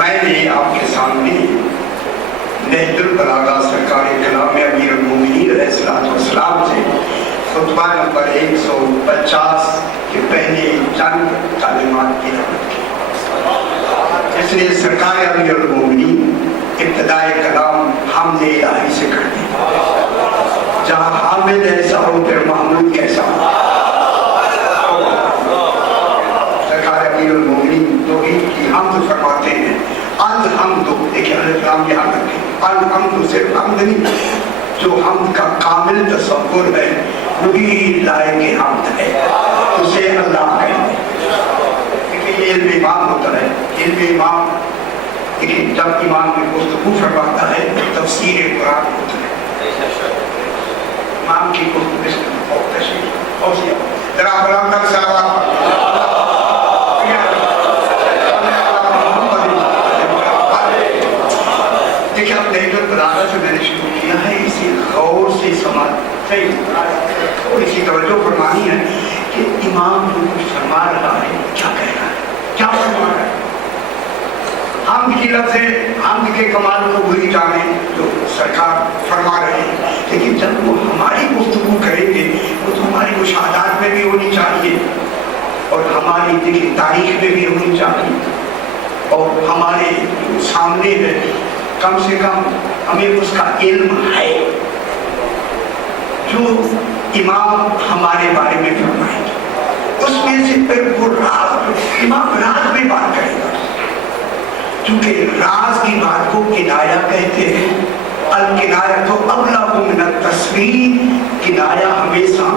میں نے آپ کے سامنے نہج البلاغہ سرکار کلام امیر المومنین علیہ السلام سے خطبہ نمبر 150 کے پہلے چند تعلیمات کی رحمت کی، اس لیے سرکار امیر المومنین ابتدائے کلام حمد الہی سے کرتے ہیں، جہاں حامد ایسا ہو پھر محمود کیسا ہو۔ سرکار امیر المومنین توحید کی حمد فرماتے ہیں، الحمد، دیکھیں الحمد یہاں رکھیں، الحمد صرف حمد نہیں، جو حمد کا کامل تصور ہے وہی لائق حمد ہے، اسے اللہ کہتے ہیں۔ دیکھیں یہ علم امام ہوتا ہے، علم امام دیکھیں جب امام میں گفتگو فرماتا ہے تفسیر قرآن ہوتا ہے، امام کی گفتگو اور تشریح اور سیا ذرا بلند تر صلوات دیکھیں اب نہج البلاغہ جو میں نے شروع کیا ہے اسے غور سے سمجھ اور اسی توجہ فرمانی ہے کہ امام جو کچھ فرما رہا ہے کیا کہہ رہا ہے، کیا فرما رہا ہے۔ حمد کی لفظ حمد کے کمال کو وہی جانے جو سرکار فرما رہے ہیں، لیکن جب وہ ہماری گفتگو کریں گے وہ تو ہماری مشاہدات میں بھی ہونی چاہیے اور ہماری دیکھیں تاریخ میں بھی ہونی چاہیے اور ہمارے جو سامنے ہے کم سے کم ہمیں اس کا علم ہے جو امام ہمارے بارے میں فرمائیں گے، اس میں سے پھر وہ راز امام راز میں بات کرے گا، چونکہ راز کی بات کو کنایہ کہتے ہیں، الکنایہ تو ابلغ من التصریح، کنایہ ہمیشہ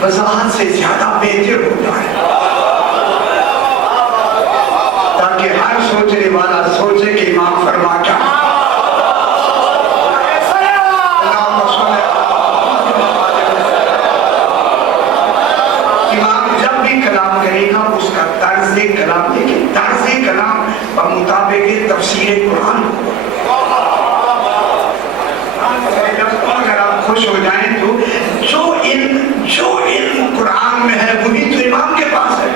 وضاحت سے زیادہ بہتر ہوتا ہے تاکہ ہر سوچنے والا سوچے کہ امام فرما کیا۔ امام جب بھی کلام کرے گا اس کا طرز کلام دیکھیں، طرز کلام بمطابق تفسیر قرآن ہو۔ اگر آپ خوش ہو جائیں تو جو علم قرآن میں ہے وہی تو امام کے پاس ہے،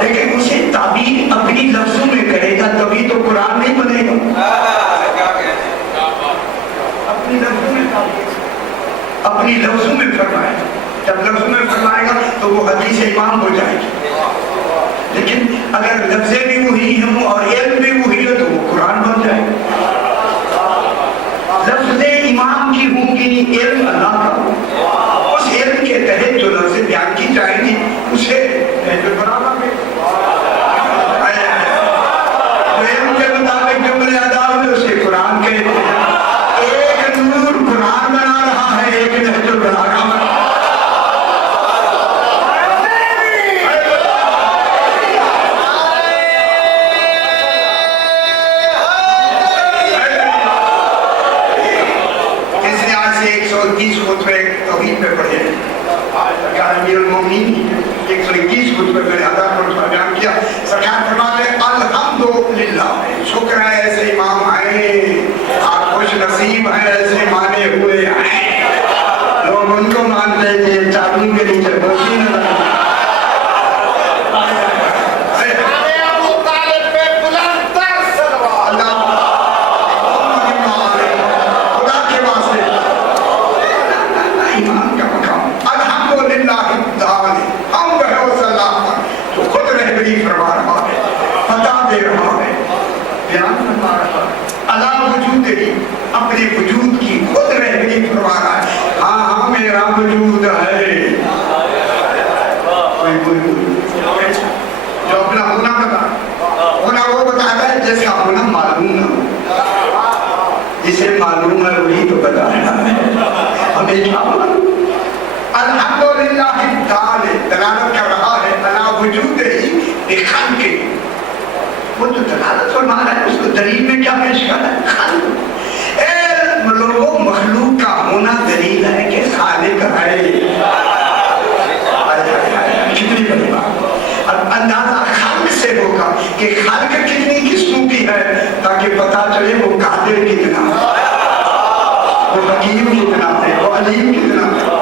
لیکن اسے تعبیر اپنی لفظوں میں کرے گا تبھی تو قرآن نہیں بنے گا۔ اپنی لفظوں میں اپنی لفظوں میں فرمائے گا، جب لفظوں میں فرمائے گا تو وہ حدیث امام ہو جائے گی، لیکن اگر لفظیں بھی وہی ہوں اور علم بھی وہی ہے تو وہ قرآن بن جائے گا۔ لفظیں امام کی ہوں گی، علم اللہ کا ہو، اس علم کے تحت جو لفظیں بیان کی جائیں گی اسے جو برابر میں علم کے مطابق جملے ادا ہوئے اسے قرآن کہتے ہیں۔ ایک نور قرآن بنا رہا ہے، ایک نہج البلاغہ بنا رہا ہے۔ توحید میں پڑھے امیر المومنین 121 خطبے میں آدھا خطبہ بیان کیا، سرکار فرماتے ہیں الحمدللہ، شکر ہے ایسے امام آئے، آپ خوش نصیب ہیں ایسے مانے ہوئے ہیں۔ لوگ ان کو مانتے تھے چادر کے نیچے بوسی نہ لگا۔ فرما رہا ہے، پتا دے رہا ہے، بیان فرما رہا ہے، اللہ وجود ہی اپنے وجود کی خود رہبری فرما رہا ہے۔ ہاں ہاں میرا وجود ہے، جو اپنا ہونا بتا، ہونا وہ بتاتا ہے جس کا ہونا معلوم نہ ہو، جسے معلوم ہے وہی تو بتا رہا ہے، ہمیں کیا معلوم۔ الحمدللہ دلالت کر رہا ہے اللہ وجود ہی خلق کے، وہ تو دلالت فرما رہا ہے، اس کو دلیل میں کیا پیش کر رہا ہے؟ خلق۔ اے لوگوں، مخلوق کا ہونا دلیل ہے کہ خالق ہے۔ کتنی بڑی بات، اب اندازہ خلق سے ہوگا کہ خلق کتنی قسموں کی ہے تاکہ پتا چلے وہ قادر کتنا ہے، وہ حکیم کتنا ہے، وہ علیم کتنا ہے۔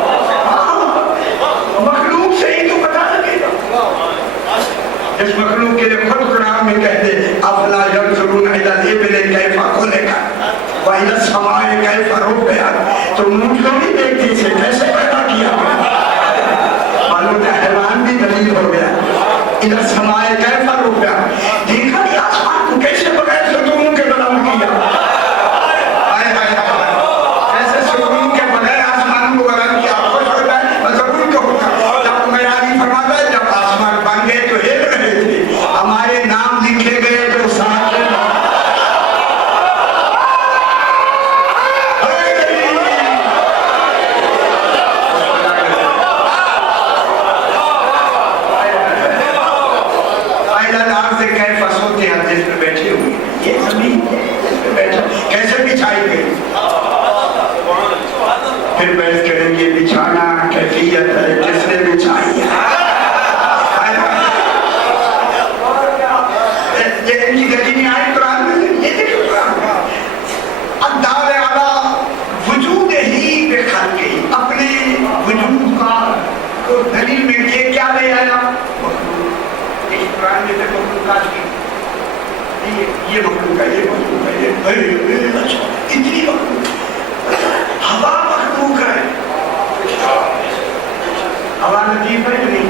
مخلوق سے ہی تو پتا لگے گا، اس مخلوق کے لیے خود قرآن میں کہتے افلا ينظرون الى الابل كيف خلقت والى السماء كيف رفعت. تو اونٹ کو بھی دیکھتے اسے کیسے پیدا کیا. معلوم ہے حیوان بھی دلیل ہو گیا. الى السماء كيف رفعت, دیکھا یہ آسمان کو کیسے بغیر ستونوں کے بلند کیا. کیسے ستونوں کے بغیر آسمان کو بلند کیا. خوش ہوتا ہے مضبوط کو ہوتا. جب معراجی فرماتا ہے جب آسمان بن گئے تو ہل رہے تھے, ہمارے نام لکھے گئے تو ساتھ کیسے بچھائی گئی. پھر بیٹھ کریں گے بچھانا کیفیت ہے جس نے بچھائی ہے. یہ ان کی گلی میں آئے قرآن میں یہ دیکھو قرآن اقدار اعلیٰ وجود ہی بے خلق ہی اپنے وجود کا دلیل میں یہ کیا لے آیا. اس قرآن میں سے مخلوقات کی یہ مخلوق ہے, یہ مخلوق ہے, یہ اچھا اتنی مخلوق. ہوا مخلوق ہے. ہوا لطیف ہے نہیں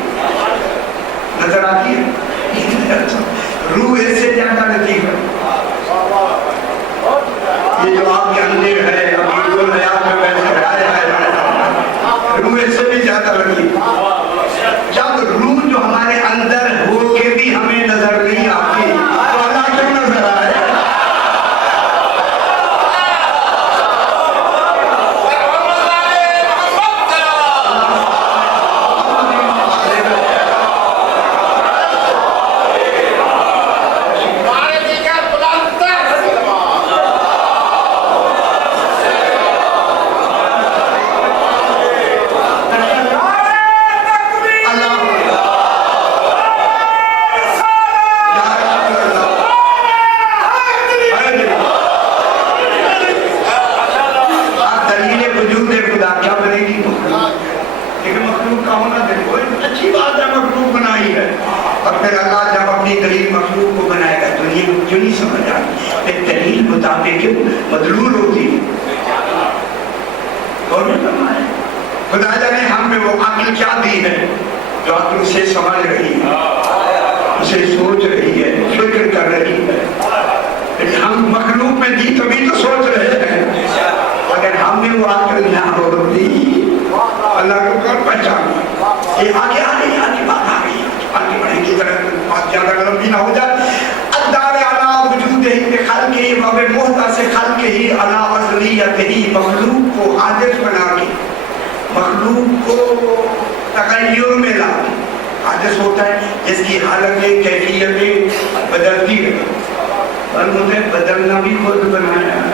نظر آتی ہے. روح اس سے زیادہ لطیف ہے. یہ جو آپ کے اندر ہے ابھی گل حیات میں بیٹھے ہے روح اس سے بھی زیادہ لطیف. جب روح جو ہمارے اندر ہو کے بھی ہمیں نظر نہیں آتی تو اللہ کیوں نظر آئے. مدلول ہوتی اور خدا جانے ہم میں وہ عقل کیا دی ہے جو عقل اسے سمجھ رہی ہے, اسے سوچ رہی ہے, فکر کر رہی ہے. ہم مخلوق میں دی تبھی تو سوچ رہے ہیں. اگر ہم میں وہ عقل نہ ہوتی اللہ کو کون پہچانا. یہ آگے بات آ گئی آگے بڑھیں گی بات زیادہ لمبی نہ ہو جائے. اقدار اعلیٰ وجود ہی خلق ہی باب محدہ سے خلق ہی علی اصلیت ہی مخلوق کو عاجز بنا کے مخلوق کو تغیر میں لا. عاجز ہوتا ہے جس کی حالتیں کیفیتیں بدلتی ہے. مجھے بدلنا بھی خود بنایا ہے.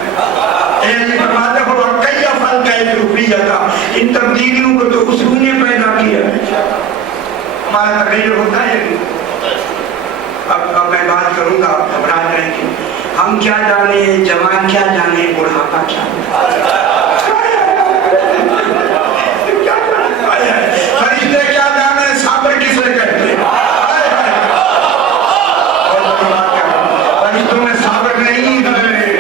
فرماتے ہو کئی افعال کا روپیتا ان تبدیلیوں کو تو اس نے پیدا کیا ہے. ہمارا تغیر ہوتا ہے. اب میں بات کروں گا گھبرا جائیں گے. ہم کیا جانے جوان کیا جانے بڑھاپا کیا فرشتے کیا جانے صابر کسے کہتے ہیں. فرشتوں میں صابر نہیں ہے,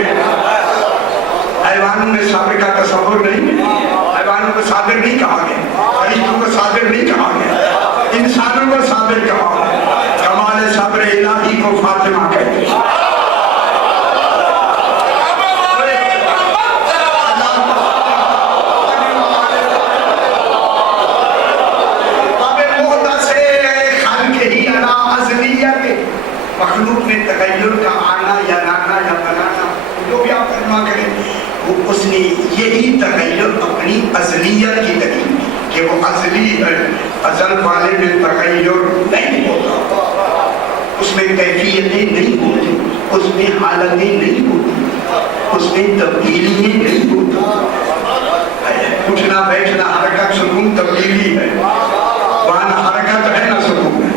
حیوانوں میں صابر کا تصور نہیں ہے. حیوانوں کو صابر نہیں کہا گیا, فرشتوں کو صابر نہیں کہا گیا, انسانوں کو صابر کہا گیا. کمال صبر الہی کو فاطمہ کہتے ہیں. مخلوق میں تغیر کا آنا یا لانا یا بنانا جو بھی آپ فرما کریں وہ اس نے یہی تغیر اپنی ازلیت کی دلیل کہ وہ ازلی ہے. ازل والے میں تغیر نہیں ہوتا, اس میں کیفیتیں نہیں ہوتی, اس میں حالتیں نہیں ہوتی, اس میں تبدیلیاں نہیں ہوتی. اٹھنا بیٹھنا حرکت سکون تبدیلی ہے, وہاں نہ حرکت ہے نہ سکون ہے.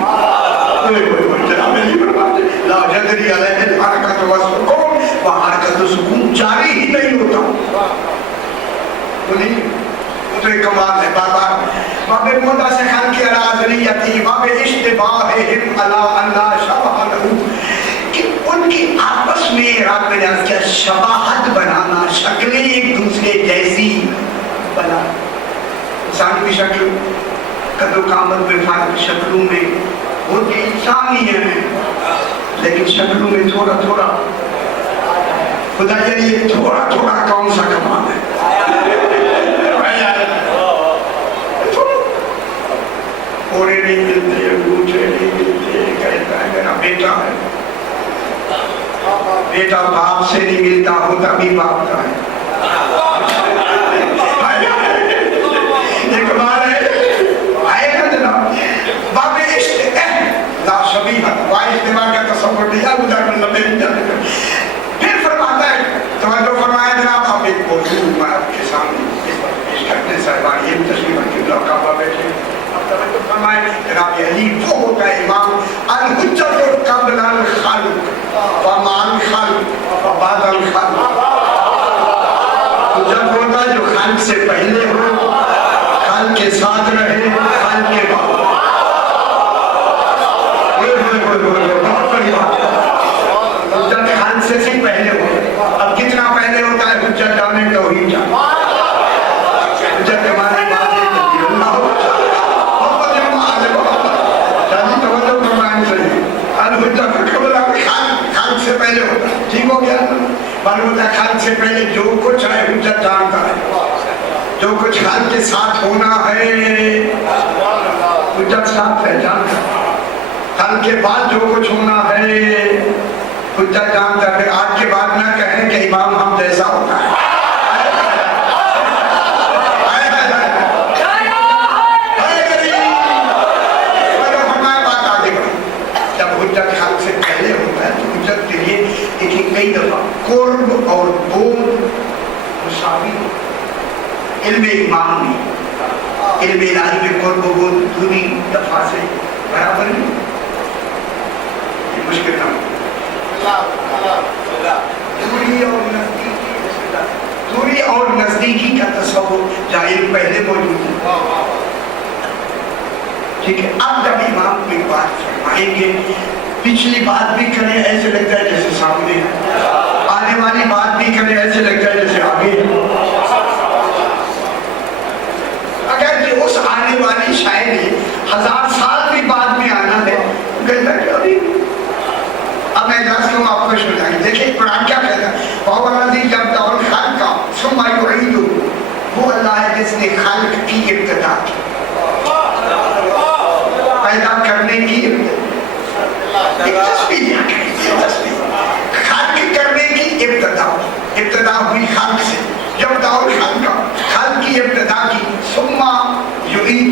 لا جدری علیہ الحرکت والسکون, وہ حرکت و سکون جاری ہی نہیں ہوتا. بولی تو ایک کمال ہے. باب مودا سے خلق علی ازلیتی باب اشتباہہم علی اللہ شبہ لہو. ان کی آپس میں رات میں نے عرض کیا شباہت بنانا، شکلیں ایک دوسرے جیسی بنا، انسان کی شکل قد و قامت میں فرق، شکلوں میں وہ انسان ہی ہیں لیکن شکلوں میں تھوڑا تھوڑا خدا یعنی یہ تھوڑا تھوڑا کون سا کمال ہے؟ پورے نہیں ملتے، گوچھے نہیں ملتے، کہتا ہے میرا بیٹا ہے، بیٹا باپ سے نہیں ملتا ہوتا بھی باپ کا ہے، یہ کمال ہے، آئے گا جناب باب عشق لا شبیہ واحد دماغ کا تصور نہیں، اب ادھر میں لمبے نہیں جانے کا. پھر فرماتا ہے توجہ فرمایا جناب آپ ایک موضوع میں آپ کے سامنے پیش کرتے صاحبان یہ تشریف رکھیں اللہ کا بیٹھے آپ توجہ فرمائیں جناب علی وہ ہوتا ہے امام الحجت قبل الخلق ومع الخلق وبعد الخلق. حجت ہوتا ہے جو خلق سے پہلے ہو، خلق کے ساتھ رہے، خلق کے بعد. بہت بڑی بات حجت خلق سے صرف پہلے ہو. اب کتنا پہلے ہوتا ہے حجت جانے توحید جانے حجت ہمارے بعد اللہ محمد عالم جانی توجہ فرمائیں صحیح الحجت قبل خلق سے پہلے ہوتا ہے. ٹھیک ہو گیا معلوم ہوتا ہے خلق سے پہلے جو کچھ ہے حجت جانتا ہے، جو کچھ خلق کے ساتھ ہونا ہے حجت ساتھ ہے جانتا ہے، خلق کے بعد جو کچھ ہونا ہے حجت جانتا ہے. آج کے بعد نہ کہیں کہ امام ہم جیسا ہوتا ہے. جب حجت خلق سے پہلے ہوتا ہے تو حجت کے لیے دیکھیں کئی دفعہ قرب اور بود مساوی. علم امام میں علم الہی میں قرب و بود دوری دفعہ سے برابر نہیں. یہ مشکل نہ دوری اور نزدیکی کا تصور جہاں علم پہلے موجود ہے. ٹھیک ہے اب جب امام کوئی بات فرمائیں گے پچھلی بات بھی کریں ایسے لگتا ہے جیسے سامنے ہے، آنے والی بات بھی کریں ایسے لگتا ہے جیسے آگے ہے. اگر کہ اس آنے والی شاعری 1000 سال بھی بعد میں آنا ہے کہتا ہے کہ ابھی اب میں درس لوں آپ خوش ہو جائیں گے. دیکھیں قرآن کیا کہتا ہے وَهُوَ الَّذِي يَبْدَأُ الْخَلْقَ ثُمَّ يُعِيدُهُ. وہ اللہ ہے جس نے خلق کی ابتدا کی، پیدا کرنے کی خلق کرنے کی ابتدا ہوئی خلق سے. یبدأ الخلق خلق کی ابتدا کی ثم يعيد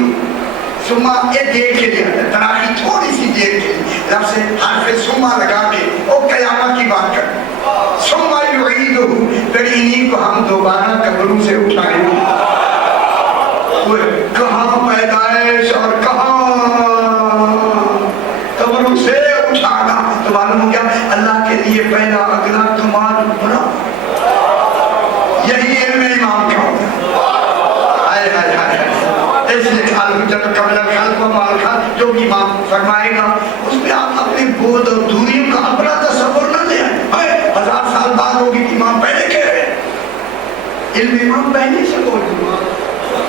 ثم یہ دیر کے لیے تراخی تھوڑی سی دیر کے لیے لفظ حرف ثم لگا کے وہ قیامت کی بات کر ثم يعيده پھر انہیں کو ہم دوبارہ قبروں سے اٹھائیں گے. کہاں پیدائش اور کہاں قبروں سے اٹھانا تو معلوم ہو گیا اللہ کے لیے پہلا اگلا کمال بنا. یہی علم امام کا ہوتا ہے. اس لیے الحجت قبل الخلق ومع الخلق جو بھی امام فرمائے گا اس میں آپ اپنے بود اور دوریوں کا اپنا تصور نہ لیں. 1000 سال بعد ہوگی کہ امام پہلے کہہ رہے ہیں. علم امام پہلے سے موجود،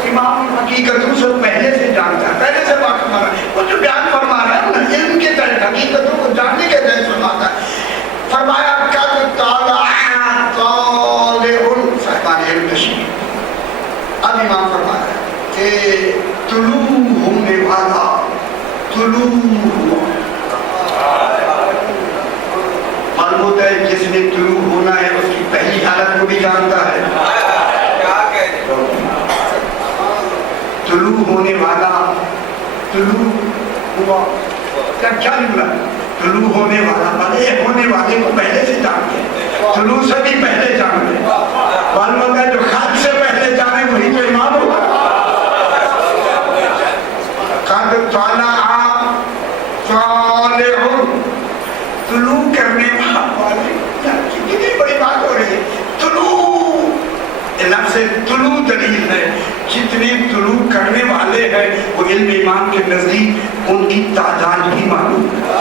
امام حقیقتوں سے پہلے سے جانتا ہے، پہلے سے واقف ہے. وہ جو بیان فرما رہا ہے نا علم کے تحت حقیقتوں کو جاننے کے تحت فرماتا ہے. فرمایا قد طالع طالع صاحبان علم نشین. اب امام فرما رہا ہے کہ طلوع ہونے والا طلوع ہوا. معلوم ہوتا ہے جس نے طلوع ہونا ہے اس کی پہلی حالت کو بھی جانتا ہے. طلوع ہونے والا طلوع ہوا کیا نکلا؟ طلوع ہونے والا بھلے ہونے والے کو پہلے سے جانتے ہیں، طلوع سے بھی پہلے جانتے ہیں. معلوم ہوتا ہے جو خلق سے پہلے جانے وہی تو امام ہوگا. قد طلع طالع طلوع کرنے والے کتنی بڑی بات ہو رہی ہے. طلوع لفظ طلوع دلیل ہے. جتنے طلوع کرنے والے ہیں وہ علم امام کے نزدیک ان کی تعداد بھی معلوم ہے.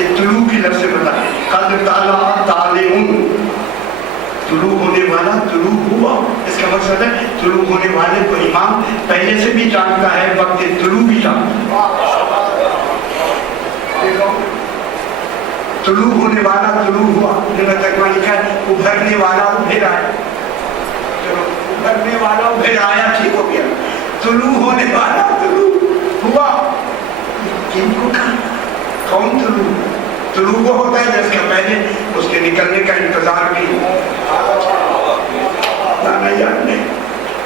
یہ طلوع کی لفظ سے بتا قد طلع طالع طلوع ہونے والا طلوع ہوا. اس کا مقصد ہے طلوع ہونے والے کو امام پہلے سے بھی جانتا ہے, وقت طلوع بھی جانتا ہے. طلوع ہونے والا طلوع ہوا. ترجمہ لکھا ہے ابھرنے والا ابھر آیا. چلو ابھرنے والا ابھر آیا ٹھیک ہو گیا. طلوع ہونے والا طلوع ہوا. جن کو کہا کون طلوع؟ طلوع وہ ہوتا ہے جس کا پہلے اس کے نکلنے کا انتظار بھی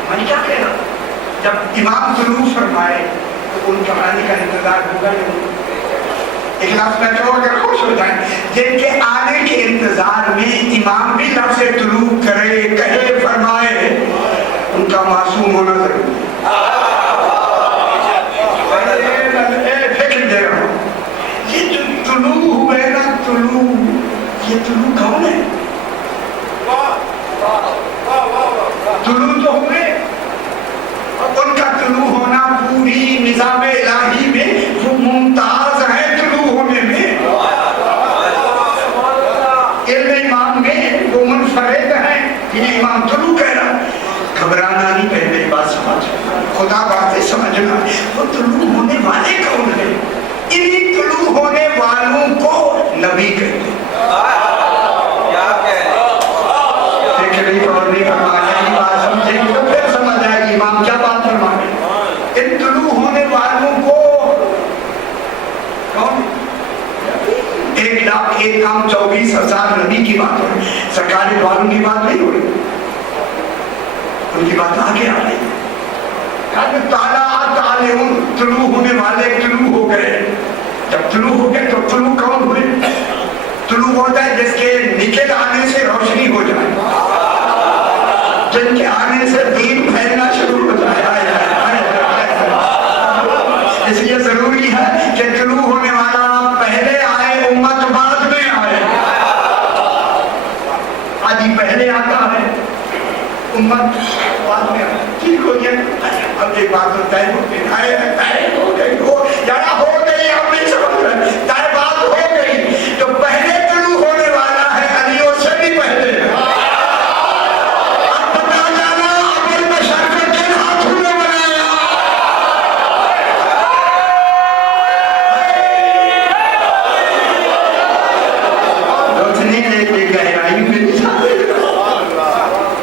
میں کیا کہہ رہا. جب امام طلوع فرمائے تو ان کا آنے کا انتظار ہوگا یا نہیں؟ اخلاص میں کہو اگر خوش ہو جائیں جن کے آنے کے انتظار میں امام بھی لفظ طلوع کرے کہے فرمائے ان کا معصوم ہونا ضروری ہے. فکر دے رہا ہوں یہ جو طلوع ہوئے نا طلوع, یہ طلوع کون ہے؟ طلوع تو ہوئے ان کا طلوع ہونا پوری نظام الہی میں وہ ممتاز ہے. طلوع ہونے میں علم امام میں وہ منفرد ہیں. یہ امام طلوع کہہ رہا. گھبرانا نہیں, پہلے میری بات سمجھ, خدا باتیں سمجھنا. وہ طلوع ہونے والے کون ہیں؟ انہی طلوع ہونے والوں کو نبی کہتے ہیں. دیکھ نہیں اور نہیں فرمانے کی بات سمجھیں گے تو پھر سمجھ آئے گی امام کیا بات فرمانے. ان طلوع ہونے والوں کو کون؟ 1,24,000 نبی کی بات ہو رہی, سرکاری والوں کی بات نہیں ہو رہی. ان کی بات آگے آ رہی ہے. طلوع ہونے والے طلوع ہو گئے. جب طلوع ہو گئے تو طلوع کون ہوئے؟ طلوع ہوتا ہے جس کے نکل آنے سے روشنی ہو جائے, جن کے آنے سے دین پھیلنا شروع ہو جائے. اس لیے ضروری ہے کہ طلوع ہونے والا پہلے آئے, امت بعد میں آئے. آدھی پہلے آتا ہے, امت بعد میں آئے. ٹھیک ہو گیا. اب ایک بات ہوتا ہے ہو گئی اب نہیں سمجھ رہے. طے بات ہو گئی تو پہلے طلوع ہونے والا ہے علیوں سے بھی پہلے. اب بتا جانا ابل بشر کن ہاتھوں نے بنایا. روشنی نے گہرائی میں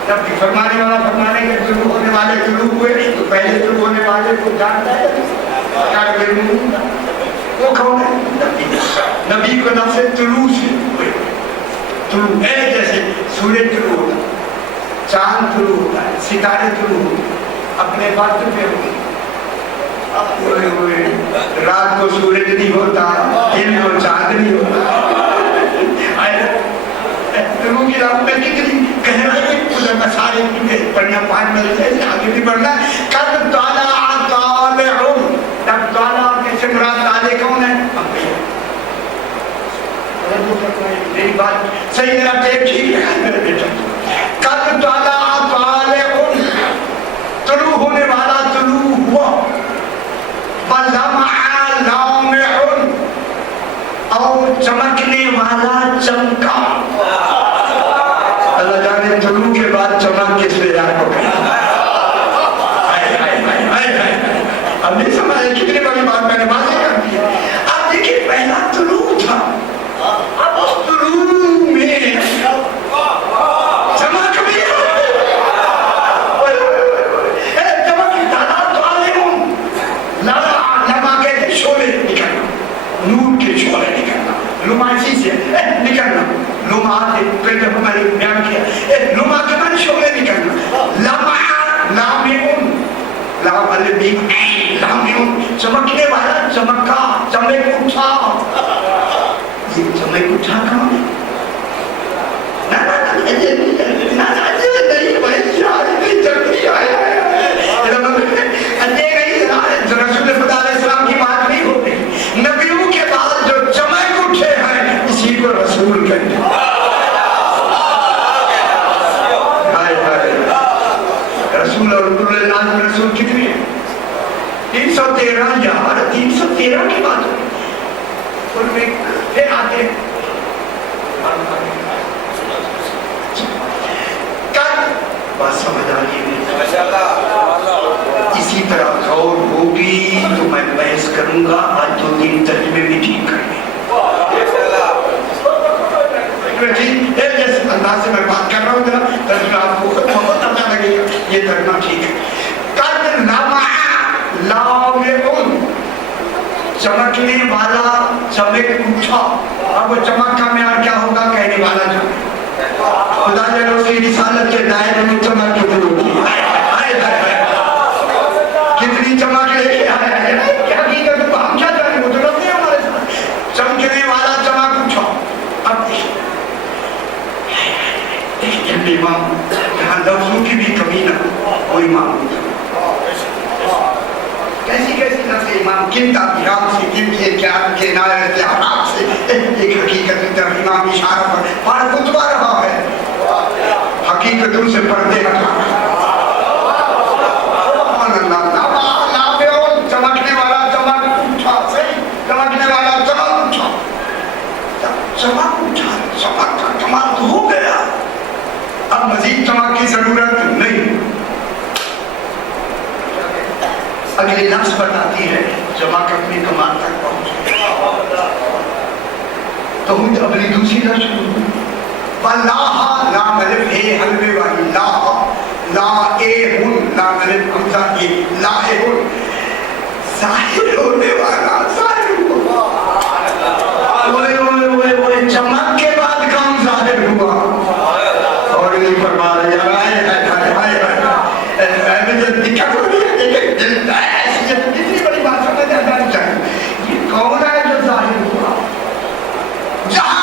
جب فرمانے والا فرمانے کے طلوع ہونے والے طلوع ہوئے تو پہلے طلوع ہونے والے کو جانتا ہے وہ کون ہے؟ نبی کو نفس طلوع سے ہوئے. طلوع ہے جیسے سورج طلوع ہوتا ہے, چاند طلوع ہوتا ہے, ستارے طلوع ہوتے ہیں اپنے وقت پہ ہوئے. رات کو سورج نہیں ہوتا, دن کو چاند نہیں ہوتا. طلوع کی رات میں کتنی گہرائی میں سارے پڑھنا پانچ ملتے ہیں آگے بھی بڑھنا. قد طلع طالع. تب طالع کے مراد طالع کون ہے؟ میری بات صحیح میرا ٹیپ ٹھیک ہے میرے بیٹا. قد طلع طالع طلوع ہونے والا طلوع ہوا. ولمع لامع اور چمکنے والا چمکا. اللہ جانے طلوع کے بعد چمک کس لے جانے کو کہا. اب نہیں سمجھے کتنی بڑی بات میں نے واضح کر دی. اب دیکھیں پہلا طلوع تھا, اب اس طلوع میں چمک بھی چمک لما کہتے شعلے نکلنا, نور کے شعلے نکلنا, لمعی سے نکلنا. لمعہ پھر جب ہمارے بیان کیا لمعہ کے معنی شعلے نکلنا. لمع لامعون چمکنے والا چمکا, چمک اٹھا. یہ چمک اٹھا کون ہے؟ رسول خدا علیہ السلام کی بات نہیں ہو رہی. نبیوں کے بعد جو چمک اٹھے ہیں اسی کو رسول کہتے ہیں. رسول اور رسول کتنے ہیں؟ 313 یار 313 کی بات ہے. ان میں پھر آتے بات سمجھ آ گئی. اسی طرح غور ہوگی تو میں بحث کروں گا. آج 2 دن ترجمے میں ٹھیک کرنے جیسے انداز سے میں بات کر رہا ہوں ذرا ترجمہ آپ کو خود بہت اچھا لگے گا. یہ ترجمہ ٹھیک ہے. قد لمع لامع چمکنے والا چمک اٹھا. اب وہ چمک کا معیار کیا ہوگا کہنے والا جو خدا نے اس کی رسالت کے دائرے میں چمک کے ضرور کی. کتنی چمک لے کے آیا ہے. حقیقت کو ہم کیا جانے وہ تو رب نے ہمارے ساتھ چمکنے والا چمک اٹھا. اب دیکھیں امام جہاں لفظوں کی بھی کمی نہ وہ امام کیسی کیسی لفظ امام کن تعبیرات سے کن کے احتیاط کے نائر کے حالات سے ایک حقیقت کی طرف امام اشارہ پر خطبہ رہا ہے. حقیقتوں سے پردے ہٹا چمکنے والا چمک اٹھا. صحیح چمکنے والا چمک اٹھا. چمک اٹھا چمک کا کمال ہو گیا. اب مزید چمک کی ضرورت نہیں. اگلی لفظ بتاتی ہے چمک اپنی کمال تک پہنچ. تو اپنی دوسری لفظ واللہ لام الف ہے حلوے والی لا لا اے ہن لام الف حمزہ اے لا اے ہن ظاہر ہونے والا ظاہر ہوا. اوئے اوئے اوئے اوئے چمک کے بعد کام ظاہر ہوا. اور یہ فرما رہے ہیں آئے ہائے ہائے ہائے مجھے دقت ہو رہی ہے. ایسی اتنی بڑی بات سمجھ آ جانی چاہیے. یہ کون ہے جو ظاہر ہوا؟ جہاں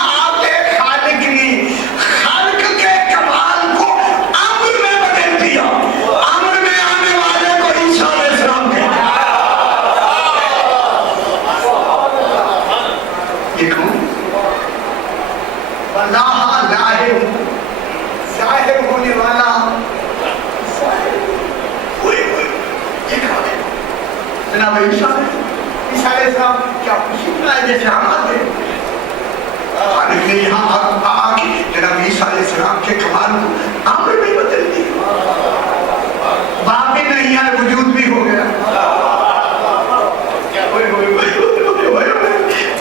ظاہر ہونے والا جناب عیسیٰ علیہ السلام کیا خوشی منائے جیسے ہم آتے خالق نے یہاں آ کے جناب عیسیٰ علیہ السلام کے کمال کو امر میں بدل دی. باپ بھی نہیں آئے وجود بھی ہو گیا.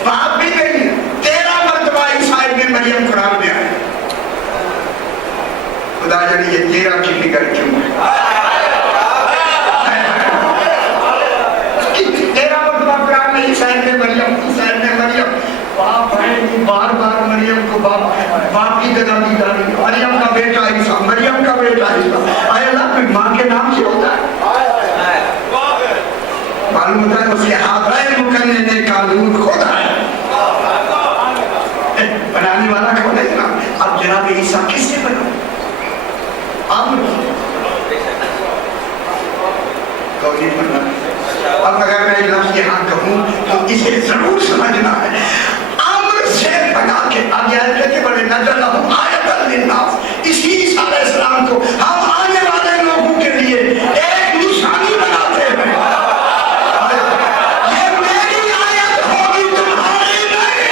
باپ بھی نہیں 13 مرتبہ عیسیٰ ابن مریم قرآن میں آئے. خدا جانے یہ 13 کی فکر کیوں ہے. 13 مرتبہ قرآن میں عیسیٰ ابن مریم باپ ہے. بار بار مریم کو باپ کی جگہ دی جا رہی. مریم کا بیٹا عیسیٰ مریم کا بیٹا عیسیٰ. اے اللہ کوئی ماں کے نام سے ہوتا ہے. معلوم ہوتا ہے اس کے ہاتھ مکننے کا نور خدا ہے. بنانے والا کون ہے جناب؟ اب جناب عیسیٰ کس سے بنا؟ اب اگر میں لفظ یہاں کہوں تو اسے ضرور سمجھنا ہے. امر سے بنا کے اب یہ کہتے بڑے نظر لہم آیت للناس. اسی عیسیٰ علیہ السلام کو ہم آنے والے لوگوں کے لیے ایک نشانی بناتے ہیں. یہ میری آیت ہوگی تمہاری نہیں.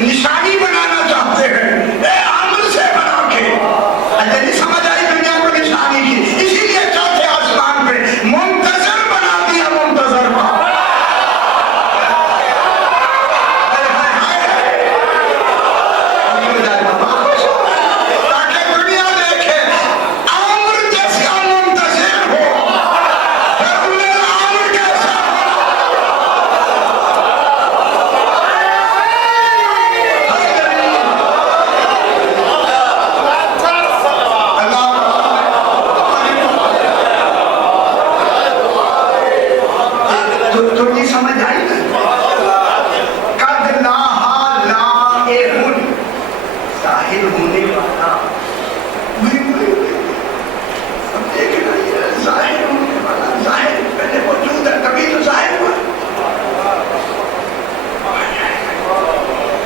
نشانی بنانا چاہتے ہیں. اے عمل سے بنا کے. اچھا نہیں سمجھ آئی دنیا کو نشانی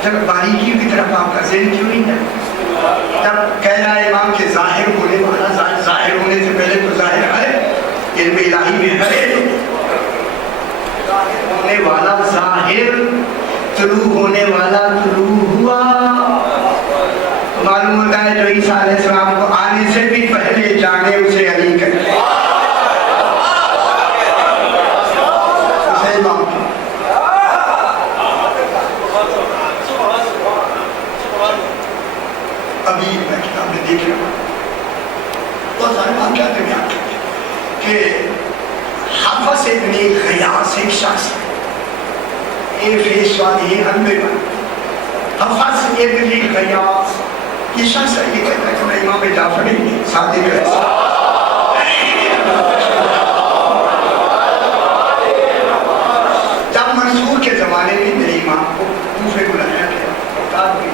جب باریکیوں کی طرف آپ کا ذہن کیوں نہیں ہے؟ جب کہہ رہا ہے امام کے ظاہر ہونے والا، ظاہر ہونے سے پہلے تو ظاہر ہے، علم الہی میں ہے ظاہر ہونے والا ظاہر، طلوع ہونے والا طلوع ہوا. معلوم ہوتا ہے جو عیسیٰ علیہ السلام کو آنے سے بھی پہلے جانے اسے علی کرے، اسے امام کیا. ابھی میں کتاب میں دیکھ رہا ہوں بہت سارے واقعات میں آتے ہیں کہ حافظ ابن غیاث ایک شخص ہے، یہ فیس والی ہے حلوے میں. حافظ ابن غیاث یہ شخص ہے، یہ کہتا ہے کہ میں امام جعفری صادق ہے. جب منصور کے زمانے میں میرے امام کو کوفے بلایا گیا، بتا دی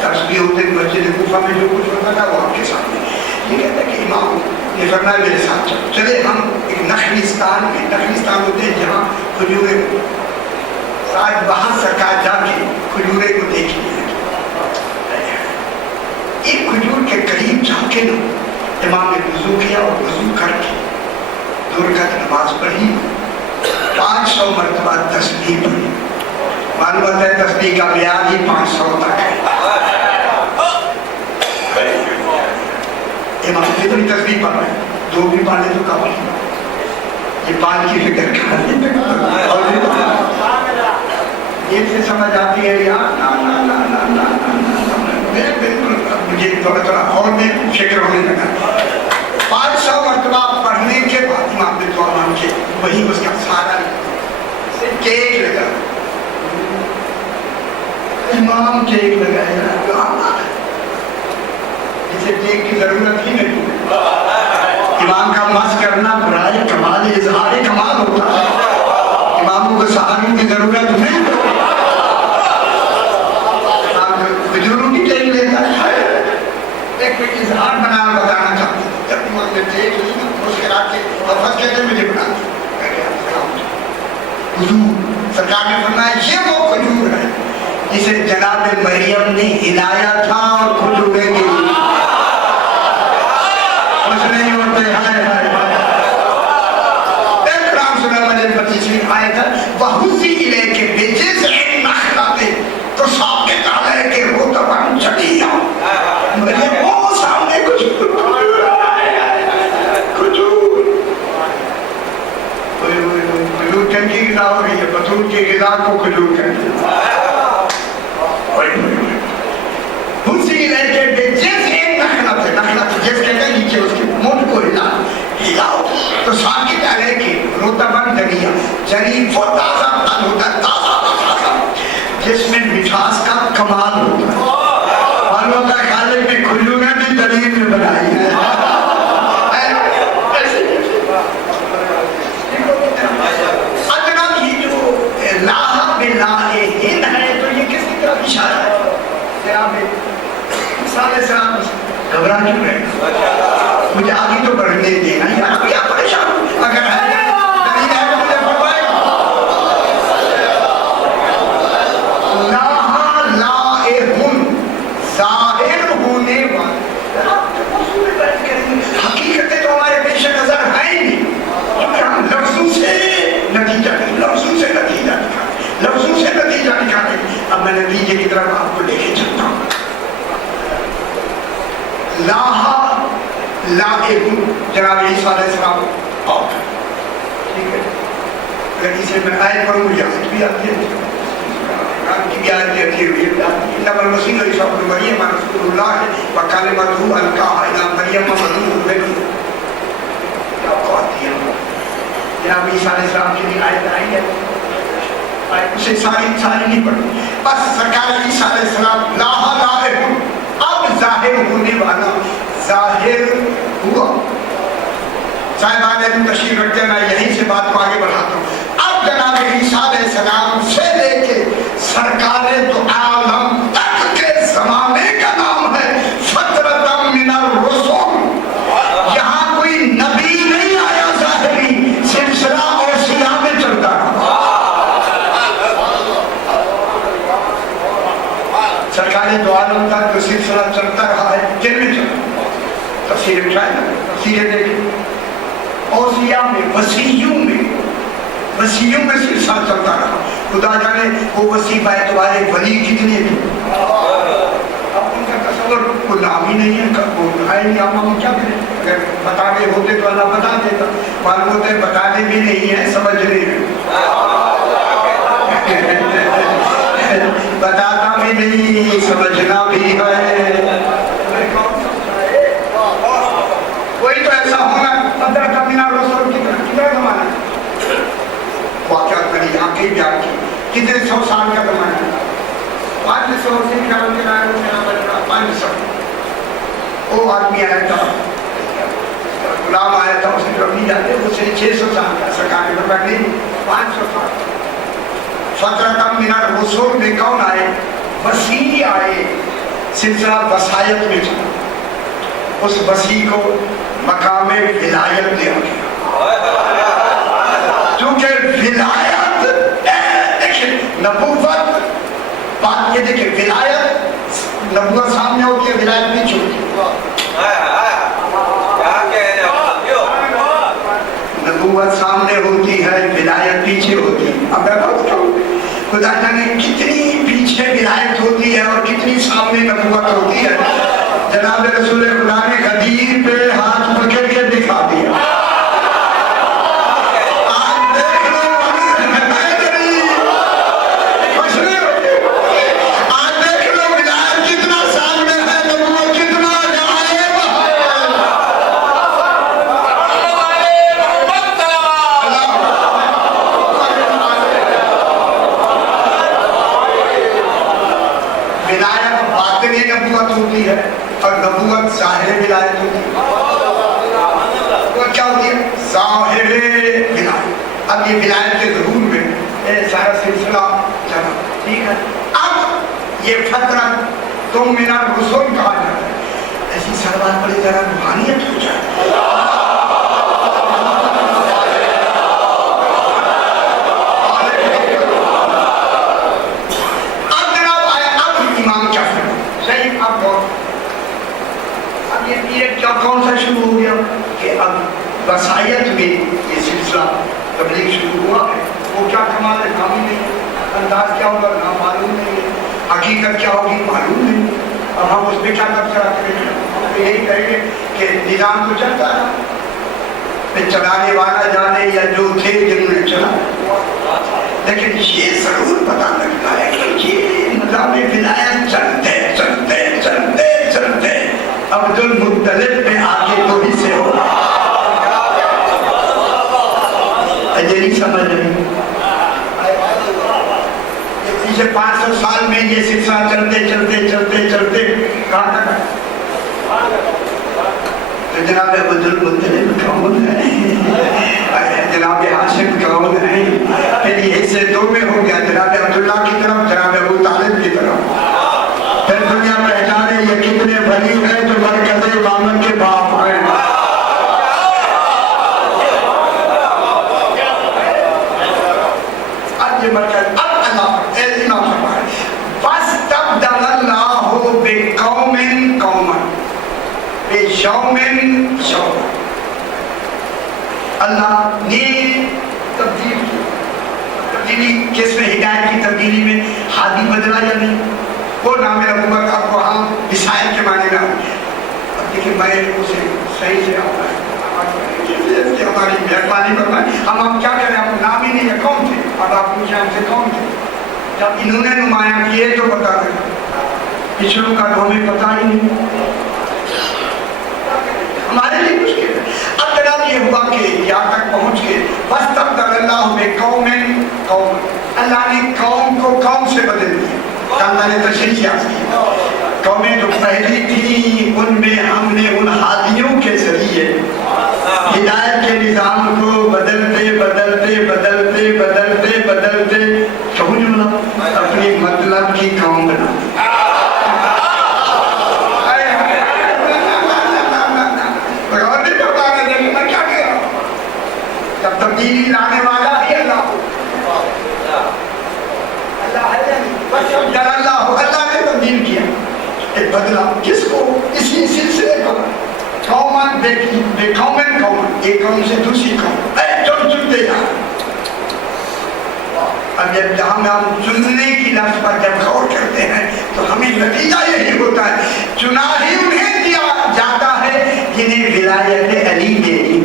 تسبیح ہوتے مسجد کوفہ میں جو کچھ ہوتا تھا وہ آپ کے سامنے. یہ کہتا ہے کہ امام نے فرمایا میرے ساتھ چلے ہم ایک نخلستان میں، نخلستان ہوتے ہیں جہاں کھجورے شاید وہاں سرکار جا کے کھجورے کو دیکھ لیا. ایک کھجور کے قریب جا کے نا امام نے وضو کیا اور وضو کر کے 2 رکعت نماز پڑھی، 500 مرتبہ تسبیح پڑھی. معلوم ہوتا ہے تسبیح کا میعاد ہی 500 تک ہے. امام کتنی تسبیح پڑھ رہے ہیں، 2 بھی پڑھ لے تو کافی. یہ 5 کی فکر کر یہ سے سمجھ آتی ہے یار بالکل مجھے تھوڑا اور میں فکر ہونے لگا. 500 مرتبہ پڑھنے کے بعد امام نے دعا مانگی، وہی اس کا سارا کیک لگا. امام کیک لگایا، جسے کیک کی ضرورت ہی نہیں. امام کا مس کرنا برائے کمال اظہار کمال ہوتا ہے، اماموں کو سہاروں کی ضرورت نہیں. کھجوروں کی کیک لیتا ہے، ایک اظہار بتانا چاہتا ہوں. جب امام نے دیکھ لی مسکرا کے حافظ کہتے مجھے بنا حضور سرکار نے فرمایا یہ وہ کھجور ہے جسے جناب مریم نے ہلایا تھا اور کھجورے کے لیے کچھ نہیں ہوتے. ہائے ہائے قرآن سورہ مریم 25ویں آیت ہے وَحُزِّ إِلَيْكَ بِجِذْعِ النَّخْلَةِ تُسَاقِطُ عَلَيْكَ رُطَبًا جَنِيًّا. مریم وہ سامنے کچھ کھجور کی غذا ہو رہی ہے، بطور کی غذا کو کھجور کہتے ہیں. اسی لے کے جس ایک نخلت جس کہتے ہیں نیچے اس کے منہ کو ہلاؤ تو ساکت علیہ کی رطباً جنیہ، جنی وہ تازہ پھل ہوتا ہے، تازہ جس میں مٹھاس کا کمال ہوتا ہے. معلوم ہوتا ہے خالق نے کھجوریں بھی دلیل میں بنائی ہے. اشارہ ہے گھبرا کیوں رہے، مجھے آگے تو بڑھنے دینا یار، کیا پریشان اگر ہے دلیل ہے تو مجھے فرمائے گا. لاہا لائہن ظاہر ہونے والا، حقیقتیں تو ہمارے پیش نظر ہیں نہیں کیونکہ ہم لفظوں سے نتیجہ نکالیں. اب میں نتیجے کی طرف آپ کو لے کے چلتا ہوں. لاہا لائہن جناب عیسیٰ علیہ السلام آؤٹ، ٹھیک ہے. اگر اسے میں آیت پڑھوں مجھے آیت بھی آتی ہے، قرآن کی بھی آیت آتی ہے. انما المسیح عیسیٰ ابن مریم رسول اللہ وکلمتہ القاها الی مریم وروح منہ. کیا بات ہے جناب عیسیٰ علیہ السلام کی بھی آیت آئی ہے، اسے ساری نہیں پڑھی. بس سرکار عیسیٰ علیہ السلام لاہا لائہن، اب ظاہر ہونے والا ظاہر ہوا. صاحبان تشریف رکھتے ہیں، میں یہیں سے بات کو آگے بڑھاتا ہوں. اب جناب عیسیٰ علیہ السلام سے لے کے سرکار دو عالم تک کے زمانے کا نام ہے فترۃ من الرسل. یہاں کوئی نبی نہیں آیا ظاہری، سلسلہ اور سیاہ میں چلتا رہا. سرکار دو عالم تک جو سلسلہ چلتا رہا ہے جن میں چلتا تفسیر اٹھائے نا تفسیریں دیکھیں اوصیاء میں وصیوں میں سلسلہ چلتا رہا. خدا جانے وہ وصی باعتبار ولی کتنے تھے. اب ان کا تصور کو نام ہی نہیں ہے وہ آئے نہیں ہم کیا کریں. اگر بتانے ہوتے تو اللہ بتا دیتا. معلوم ہوتا ہے بتانے بھی نہیں ہے سمجھنے ہیں. بتانا بھی نہیں سمجھنا بھی ہے. کوئی تو ایسا ہونا اندر کا بنا رسول کتنا زمانہ واقعات کری آنکھیں بیان کی کتنے 100 سال کا زمانہ ہے. 500 سے خیال کے رائے 500 وہ آدمی آیا تھا غلام آیا تھا اسے جو نہیں جاتے اس سے 600 سال کا سرکار نے پکڑ لی 500 سال. فترہ من الرسول میں کون آئے؟ وسیع آئے. سلسلہ وسائط میں چلا. اس وسیع کو مقام ولایت دیا گیا کیونکہ ولایت نبوت بات یہ دیکھیں ولایت نبوت سامنے ہوتی ہے ولایت پیچھے ہوتی ہے. نبوت سامنے ہوتی ہے ولایت پیچھے ہوتی ہے. اب میں بات کروں خدا جانے کتنی پیچھے ولایت ہوتی ہے اور کتنی سامنے نبوت ہوتی ہے. جناب رسول خدا نے غدیر پہ ہاتھ پکڑ کے دکھا دیا. آپ دیکھ لو آپ دیکھ لو ولایت کتنا سامنے ہے نبوت کتنا غائب ہے. ولایت باطنی نبوت ہوتی ہے اور نبوت ظاہر ولایت ہوتی ہے. وہ کیا ہوتی ہے؟ ظاہر ولایت. اب یہ ولایت کے ظہور میں سارا سلسلہ چلا ٹھیک ہے. اب یہ فترہ تم من الرسل کہا جاتا ہے. ایسی سروات بڑی طرح روحانیت ہو جائے. اب جناب آئے اب امام کیا فرمائے صحیح. اب یہ پیریڈ کیا کون سا شروع ہو گیا کہ اب وسائط میں یہ سلسلہ تبلیغ شروع ہوا ہے. وہ کیا کمال ہے نام ہی نہیں. انداز کیا ہوگا نام معلوم نہیں ہے. حقیقت کیا ہوگی معلوم نہیں. اب ہم اس میں کیا تبصرہ کریں گے؟ ہم یہی کہیں گے کہ نظام تو چلتا رہا پھر چلانے والا جانے یا جو تھے جنہوں نے چلا. لیکن یہ ضرور پتا لگتا ہے کہ یہ نظام ولایت چلتے چلتے چلتے چلتے عبد المطلب میں آگے تو ہی سے ہوگا. یہ نہیں سمجھ رہی. پیچھے 500 سال میں یہ سلسلہ چلتے چلتے چلتے چلتے کہاں تک ہے؟ تو جناب عبد المطلب کون ہے؟ جناب ہاشم کون ہے؟ پھر یہ حصے دو میں ہو گیا. جناب عبداللہ کی طرف جناب ابو طالب کی طرف. پھر دنیا پہچانے یہ کتنے ولی ہیں جو مرکز امامت کے باپ ہیں. اب یہ مرکز اب اللہ امام فرمائے فَاسْتَبْدَلَ اللَّهُ بِقَوْمٍ قَوْمًا بِيَوْمٍ يَوْمًا. اللہ نے تبدیل کی. تبدیلی کس میں؟ ہدایت کی تبدیلی میں. ہادی بدلا یا نہیں؟ وہ نام نبوت اب وہاں عیسائی کے معنی میں ہوں. اب دیکھیں میں اسے صحیح سے آتا ہے ہماری مہربانی فرمائے. ہم کیا کریں؟ ہم نام ہی نہیں ہے کون تھے. اب آپ پوچھیں ہم سے کون تھے. جب انہوں نے نمایاں کیے تو بتا دیں. پچھلوں کا تو ہمیں پتا ہی نہیں. ہمارے لیے مشکل ہے. اب جناب یہ ہوا کہ یہاں تک پہنچ کے فَاسْتَبْدَلَ اللَّهُ بِقَوْمٍ قَوْمًا. اللہ نے قوم کو قوم سے بدل دیا. اللہ نے تشریح کیا. قومیں جو پہلی تھی ان میں ہم نے ان ہادیوں کے ذریعے ہدایت کے نظام کو بدلتے بدلتے بدلتے بدلتے بدلتے اپنی مطلب کی قوم بنا. جب تبدیلی لانے والا ہی اللہ اللہ ہے. اللہ نے تبدیل کی. بدلا کس کو؟ اسی سلسلے کو قومن بے قومن قومن، ایک قوم سے دوسری قوم چنتے جا. اب جب ہم چننے کی لفظ پر جب غور کرتے ہیں تو ہمیں نتیجہ یہی ہوتا ہے چنا ہی انہیں دیا جاتا ہے جنہیں ولایت علی دے دی.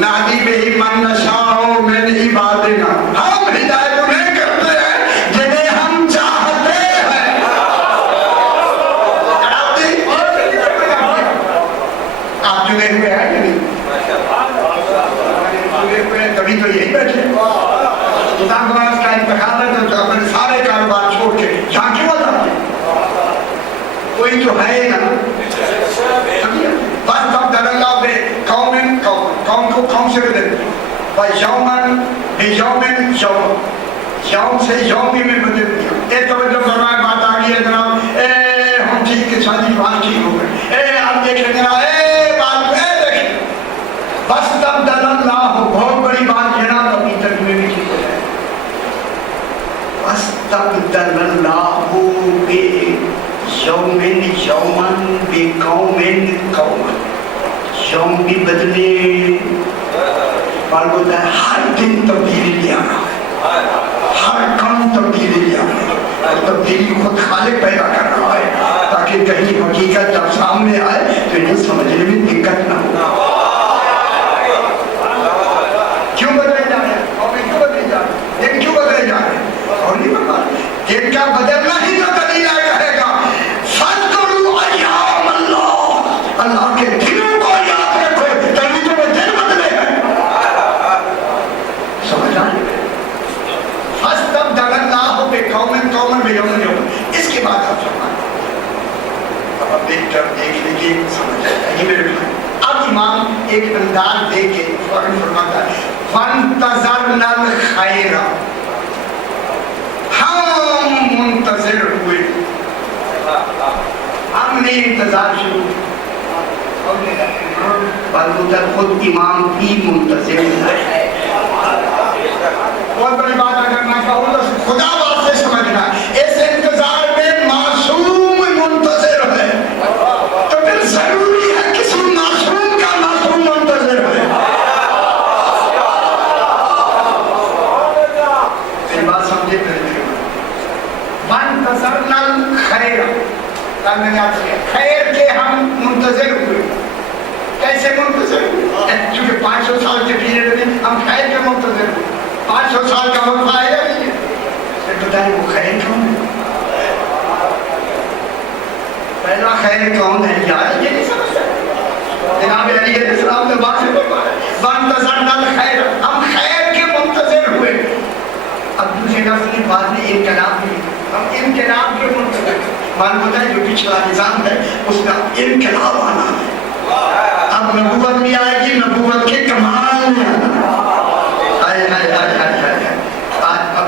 نادی بہی من نشاء من عبادنا، ہم ہدایت انہیں کرتے ہیں جنہیں ہم چاہتے ہیں. آپ چنے ہوئے ہیں کہ نہیں؟ چنے ہوئے ہیں تبھی تو یہی بیٹھے. خدا نواز کا انتخاب ہے تو اپنے سارے کاروبار چھوڑ کے یہاں کیوں آتے ہیں؟ کوئی تو ہے نا. بس تب در اللہ بے قومن قوم کو قوم سے بدل دیا، یومن بے یومن یوم، یوم سے یومی میں بدل دیا. اے توجہ فرمائے، بات آ گئی ہے جناب. اے ہم ٹھیک کے شادی بات ٹھیک ہو گئے. اے آپ دیکھیں جناب، اے بات دیکھیں بس تب در اللہ، بہت بڑی بات جناب اپنی ترجمے میں ٹھیک ہو جائے. بس تب در اللہ بے یومن یومن بے قومن قومن، یوم بھی بدلے. بال ہوتا ہے ہر دن تبدیلی لے آنا، ہر کام تبدیلی لے آنا، اور تبدیلی خود خالق پیدا کر رہا ہے تاکہ کہیں حقیقت جب سامنے آئے تو انہیں سمجھنے میں دقت نہ ہو. کیوں بدلے جا رہے ہیں اور کیوں بدلے جا رہے ہیں؟ لیکن کیوں بدلے جا رہے ہیں اور نہیں بتا جن کا بدلنا ہی تو دلیل کہے گا. فَاذْكُرُوا أَيَّامَ اللَّهِ، اللہ کے دنوں کو یاد رکھو، تبھی تو وہ دن بدلے ہیں. سمجھ آئے؟ فَاسْتَبْدَلَ اللَّهُ بِقَوْمٍ قَوْمًا بِيَوْمٍ يَوْمٍ. اس کے بعد آپ فرمائیں، اب دیکھ لیجیے سمجھ آئے گا. یہ میرے بھائی اب امام ایک انداز دے کے فوراً فرماتا ہے فَانْتَظَرْنَا الْخَيْرَ، ہم منتظر ہوئے، ہم نے انتظار شروع. خود امام بھی منتظر ہے. بہت بڑی بات اگر میں کہوں تو خدا واسطے سمجھنا، اس انتظار میں معصوم منتظر ہے تو پھر ضروری ہے کسی معصوم کا معصوم منتظر ہے. یہ بات سمجھے وَانْتَظَرْنَا الْخَيْرَ، خیر کے ہم منتظر ہوئے. کیسے منتظر ہوئے؟ چونکہ 500 سال کے پیریڈ میں ہم خیر کے منتظر ہوئے. 500 سال کا وقت آئے گا نہیں ہے. پھر بتائیں وہ خیر کون ہے؟ پہلا خیر کون ہے یار؟ یہ نہیں سمجھتا. جناب علی علیہ السلام نے بات سے وَانْتَظَرْنَا الْخَيْرَ، ہم خیر کے منتظر ہوئے. اب دوسرے لفظ کی بات میں انقلاب بھی، ہم انقلاب کے منتظر. معلوم ہوتا ہے جو پچھلا نظام ہے اس کا انقلاب آنا ہے. اب نبوت بھی آئے گی، نبوت کے کمال میں آنا.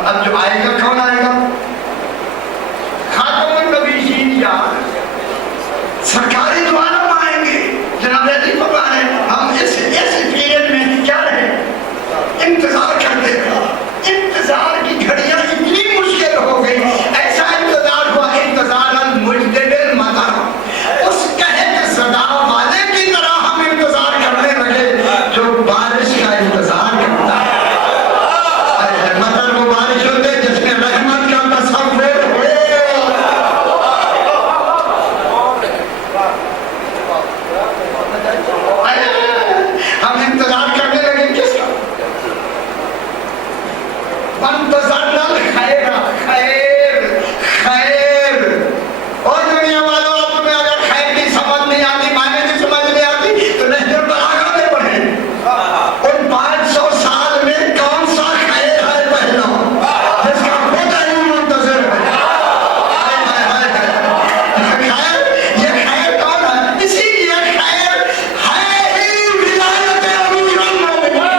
اب جو آئے گا کون آئے گا؟ خاتم النبیین یا سرکاری دو عالم آئیں گے. جناب علی فرما رہے ہیں ہم اس پیریڈ میں کیا رہے؟ انتظار کرتے رہے. انتظار کی گھڑیاں اتنی مشکل ہو گئی، ایسا انتظار ہوا انتظار المجدب المطر، اس قحط زدہ والے کی طرح ہم انتظار کرنے لگے جو بارش کا انتظار کرتا ہے. مطر وہ بارش ہوتے جس میں رحمت کا تصور ہو. ہم انتظار کرنے لگے کس کا؟ وَانْتَظَرْنَا الْخَيْرَ، خیر خیر. اور دنیا والوں آپ تمہیں اگر خیر کی سمجھ نہیں آتی، معنی کی سمجھ نہیں آتی تو نہج البلاغہ میں پڑھیں. ان 500 سال میں کون سا خیر ہے پہلا جس کا خود ہی منتظر ہے؟ خیر، یہ خیر کون ہے؟ اسی لیے خیر ہے ہی ولایت امیر المومنین.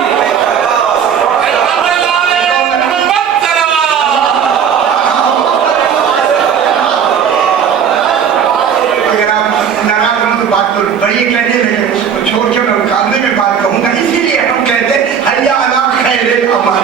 بات تو بڑی کہنے لگے، اس کو چھوڑ کے میں مقابلے میں بات کہوں گا. اسی لیے ہم کہتے ہیں حیا علی خیر العمل.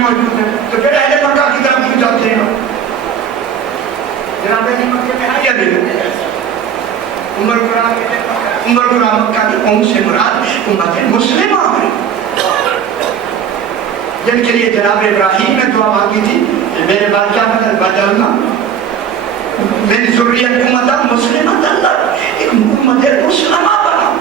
موجود ہیں تو پھر اہل مکہ کی طرف کیوں جاتے ہیں؟ جناب علی مکہ میں ہے یا نہیں؟ عمر قرآن مکہ کی قوم سے مراد امت مسلمہ ہے، جن کے لیے جناب ابراہیم نے دعا مانگی تھی کہ میرے بعد کیا بدلنا میری ذریت امت مسلمہ اللہ، ایک امت مسلمہ بنا،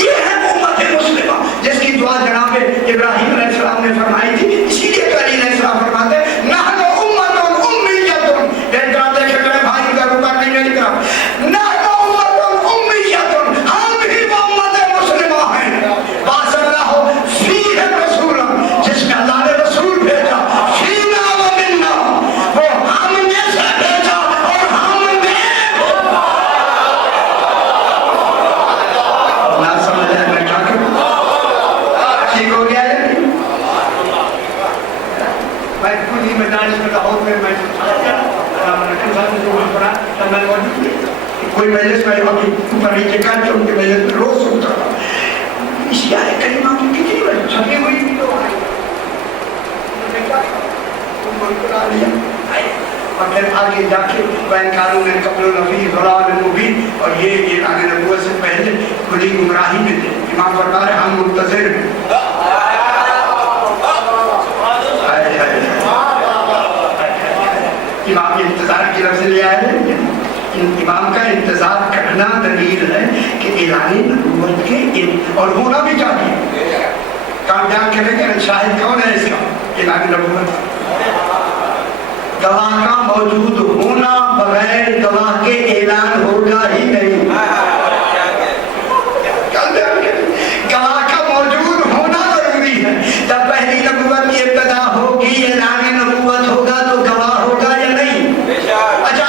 یہ ہے امت مسلمہ جس کی دعا جناب ابراہیم علیہ السلام نے فرمائی تھی۔ اسی لیے علی علیہ السلام فرماتے ہیں نحن امت امیۃ، بیٹا دیکھے میرے بھائی کا روپا نہیں میری طرف، نحن امت امیۃ، ہم بھی وہ امت مسلمہ ہیں، باعث اللہ فیہ رسولا، جس میں اللہ نے رسول بھیجا، فینا و منا، وہ ہم میں سے بھیجا اور ہم میں، نہ سمجھ ہے میں کیا کروں؟ ٹھیک ہو گیا ہے؟ میں کلی میں دانش میں لاہور میں میں کوئی مجلس میں ابھی اوپر نیچے کر کے ان کے مجلس میں روز سنتا تھا، اسی آئے کریمہ کی کتنی بڑی چھپی ہوئی بھی تو آئی، اور پھر آگے جا کے بین قانون قبل نبی ضلال مبین، اور یہ آگے نبوت سے پہلے کھلی گمراہی میں تھے۔ امام فرما رہے ہم منتظر ہیں، امام انتظار کی لفظ لے آئے ہیں، امام کا انتظار کرنا دلیل ہے کہ اعلان نبوت کے اور ہونا بھی چاہیے، کامیاب کریں گے شاہد کون ہے اس کا؟ اعلان نبوت، گواہ کا موجود ہونا بغیر گواہ کے اعلان ہوگا ہی نہیں، گواہ کا موجود ہونا ضروری ہے، جب پہلی نبوت کی ابتدا ہوگی اعلان نبوت ہوگا تو گواہ ہوگا یا نہیں؟ اچھا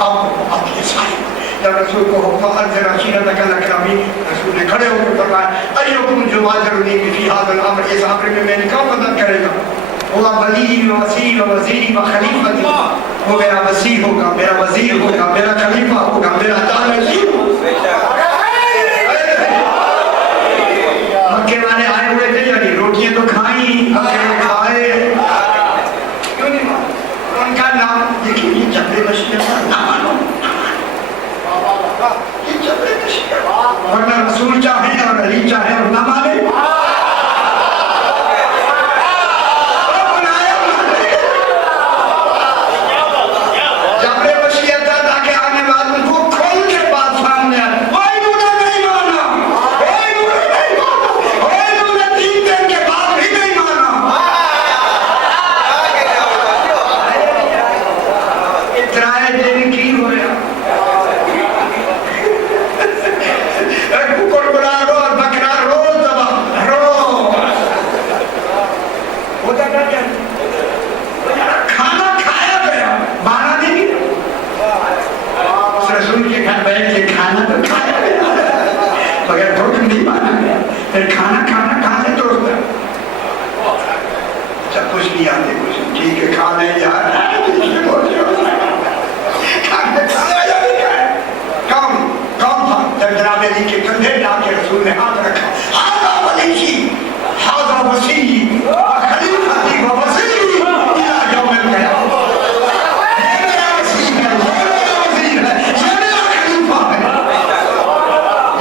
آپ یہ شاہد جب رسول کو حکم انذر عشیرتک الاقربین، رسول نے کھڑے ہو کر فرمایا ایکم یواجرنی فی ھذا الامر، اس امر میں میری کون مدد کرے گا؟ وہ ولی و وسیع و وزیری و خلیفتی، وہ میرا وسیع ہوگا، میرا وزیر ہوگا، میرا خلیفہ ہوگا، میرا جانشین ہوگا۔ مکے والے آئے ہوئے تھے یعنی روٹیاں تو کھائیں، کھائے کیوں نہیں مانو؟ ان کا نام دیکھیے، یہ جبر مشیت نہ مانو، یہ جبر مشیت، ورنہ رسول چاہیں اور علی چاہیں اور نہ مانے،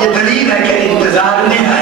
یہ دلیل ہے کہ انتظار میں ہے